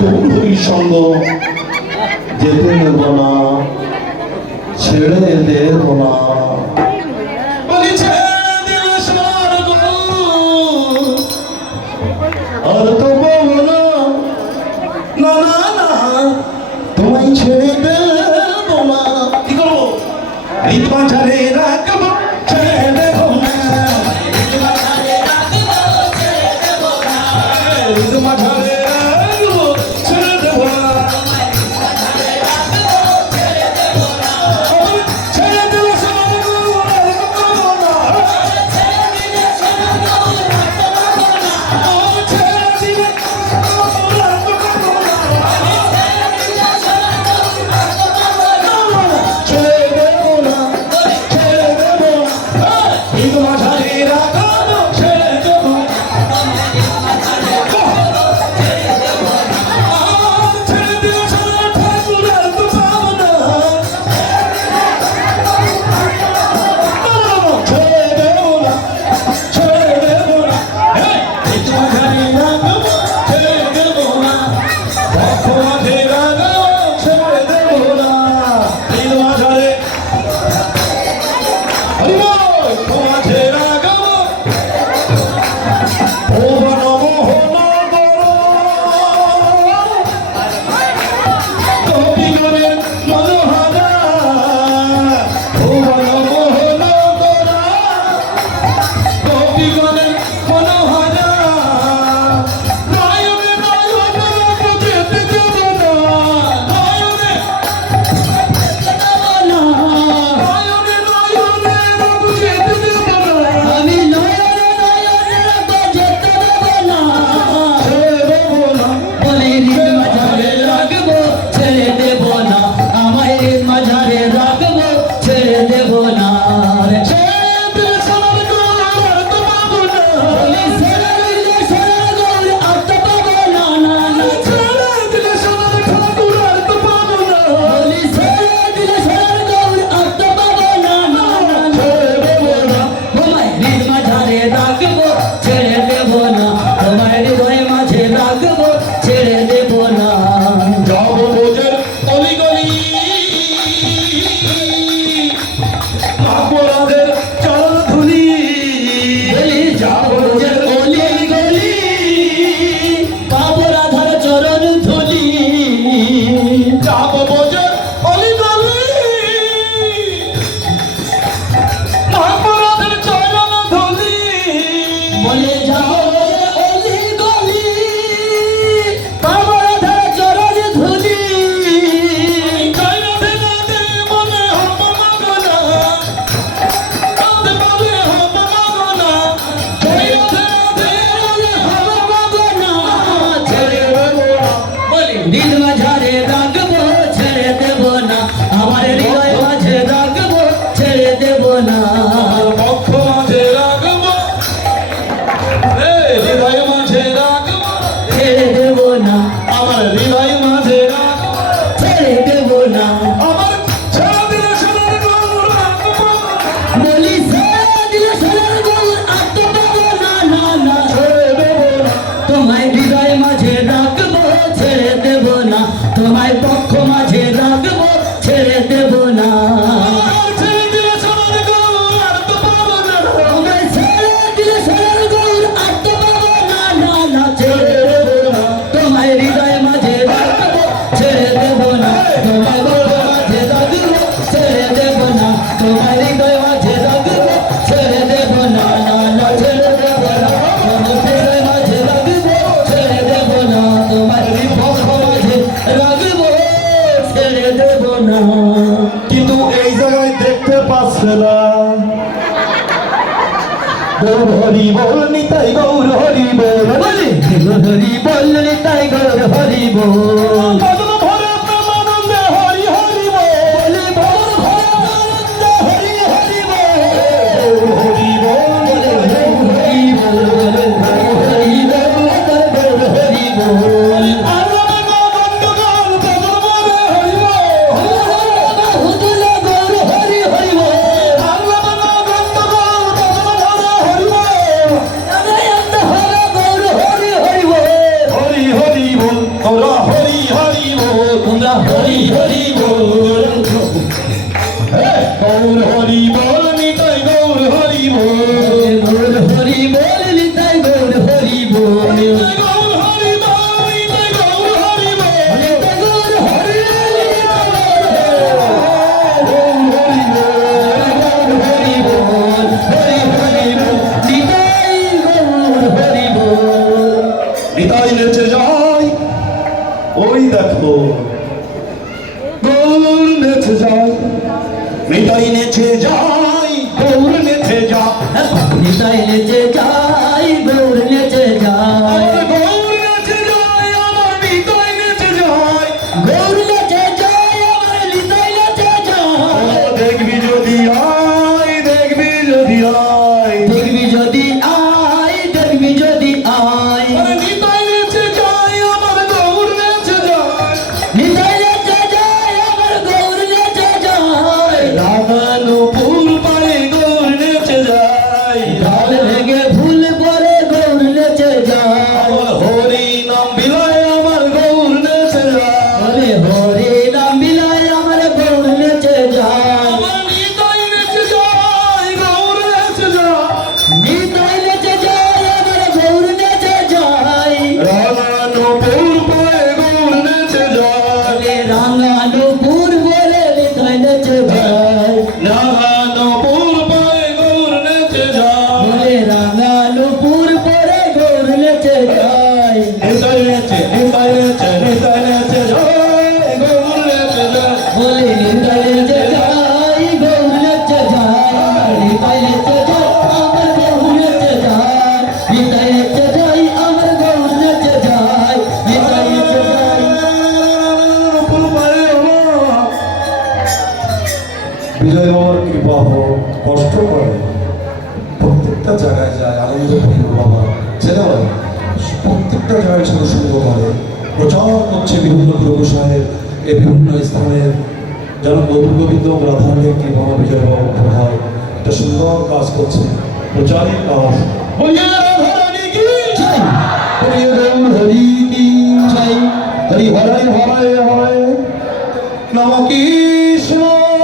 বন্ধুর সঙ্গ যেতে দেব না, ছেড়ে দেব না। আর তো বলবো না, না না না, তোমায় ছেড়ে দেব না। কি করবো? ঈদ মাঝারে রাখবো, ছেড়ে দেব না। ঈদ মাঝারে রাখবো, ছেড়ে দেব না। ঈদ মাঝারে রাখবো, ছেড়ে দেব না। ছেড়ে দেব সোনার কিন্তু এই জায়গায় দেখতে পাচ্ছে না। গৌর হরি বল নিতাই গৌর হরি বল, হরি বল নিতাই গৌর হরি বল। হরি হরি বল। নিতাই নেচে যায় ওই দেখো গৌর নেচে যায় নিতাই নেচে যায় গৌর নেচে যায় নিতাই নেচে যায় গৌর নেচে যায় আমার গৌর নেচে যায় আমার নিতাই নেচে যায় গৌর নেচে যায় আমার নিতাই নেচে যায় দেখবি যদি আয় দেখবি যদি আয় দেখবি যদি আয় দেখবি যদি আয় আরে নিতাই নেচে যায় আমার গৌর নেচে যায় নিতাই নেচে যায় আমার গৌর নেচে যায় লাগানো ফুল পায়ে গৌর নেচে যায় ঢাল ভেঙে ফুল পরে গৌর নেচে যায় আমার হরি নাম বিলায় আমার গৌর নেচে যায় হরে হরে নাম বিলায় আমার গৌর নেচে যায় আমার নিতাই নেচে যায় গৌর নেচে যায় নিতাই নেচে যায় আমার গৌর নেচে যায় লাগানো ফুল পায়ে গৌর নেচে যায় বলে রাঙানো পুর বলে নিতাই নেচে যায় লাগানো ফুল পায়ে গৌর নেচে যায় বলে রাঙানো পুর পরে গৌর নেচে যায় নিতাই নেচে নিতাই নেচে যায় গৌর নেচে যায় বলে নিতাই নেচে যায় গৌর নেচে যায় নিতাই নেচে যায় আমার গৌর নেচে যায় নিতাই নেচে যায় আমার গৌর নেচে যায় নিতাই নেচে যায় ফুল পায়ে বিজয় বাবার কৃপা হোক কষ্ট করে প্রত্যেকটা জায়গায় যায় আনন্দ করল বাবা ছেলে হয় প্রত্যেকটা জায়গায় সঙ্গ করে প্রচার করছে বিভিন্ন প্রভু সাহেব এই বিভিন্ন স্থানের যেন গৌর গোবিন্দ রাধারণের কৃপা বিজয় বাবা হয় একটা সুন্দর কাজ করছে প্রচারের কাজ বলিয়ে রাধারানী কি জয় বলিয়ে গৌর হরি কি জয় হরি হরে হরে হরে নম কি